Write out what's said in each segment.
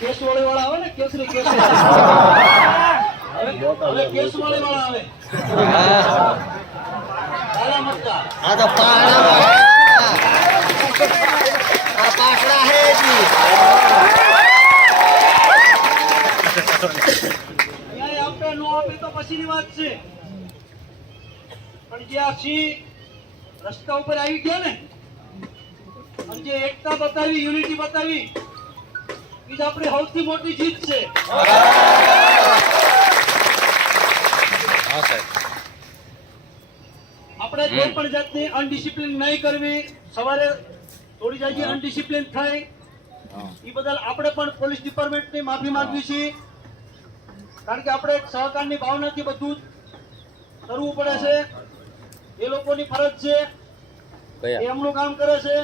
કેસવાળી વાળા આવે ને, કેસરી કેસરી. હવે કેસવાળી વાળા આવે. કાલા મરચા. આ તો પાકડા હે જી. અહીંયા આપણે નો આપે તો પછીની વાત છે, પણ જે આ સિંહ રસ્તા ઉપર આવી ગયા ને, અને જે એકતા બતાવી, યુનિટી બતાવી, એ જ આપણી સૌથી મોટી જીત છે. આપણે કોઈ પણ જાતની અનડિસિપ્લિન નહીં કરવી. સવારે થોડી જાજી અનડિસિપ્લિન થાય એ બદલ આપણે પણ પોલીસ ડિપાર્ટમેન્ટની માફી માંગવી છે, કારણ કે આપણે સહકારની ભાવનાથી બધું કરવું પડે છે. એ લોકોની ફરજ છે, એમનું કામ કરે છે,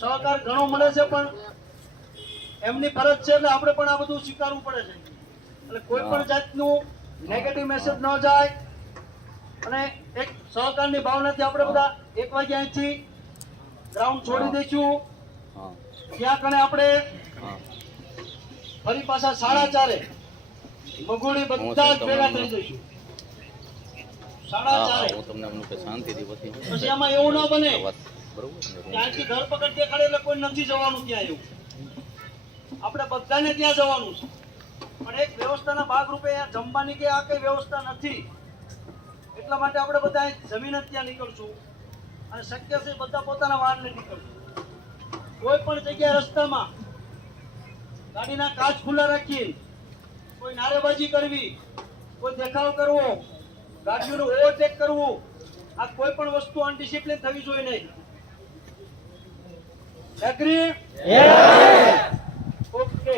સહકાર ઘણો મળે છે, પણ એમની ફરજ છે એટલે આપણે પણ આ બધું સ્વીકારવું પડે છે. એટલે કોઈ પણ જાતનું નેગેટિવ મેસેજ ન જાય, અને એક સહકારની ભાવનાથી આપણે બધા 1 વાગે અહીંથી ગ્રાઉન્ડ છોડી દઈશું. ત્યાં કણે આપણે ફરી પાછા 4:30 મગુડી બધા જ ભેગા થઈ જઈશું. 4:30 પછી આમાં એવું ના બને ત્યાંથી ધરપકડ દેખાડે એટલે કોઈ નથી જવાનું ત્યાં. એવું આપણે બધાને ત્યાં જવાનું છે, પણ એક વ્યવસ્થાના ભાગરૂપે જમવાની કે આ કઈ વ્યવસ્થા નથી, એટલા માટે આપણે બધા જમીન જ ત્યાં નીકળશું, અને શક્ય છે બધા પોતાના વાહનને નીકળશું. કોઈ પણ જગ્યાએ રસ્તામાં ગાડીના કાચ ખુલ્લા રાખી કોઈ નારેબાજી કરવી, કોઈ દેખાવ કરવો, ગાડીઓનું ઓવરટેક કરવું, આ કોઈ પણ વસ્તુ અનડિસિપ્લિન થવી જોઈએ નહીં. એગ્રી? ઓકે.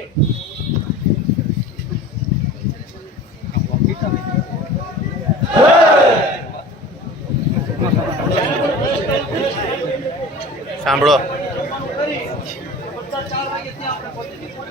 સાંભળો, બધા 4 વાગે ત્યાં આપણે પહોંચી જઈશું.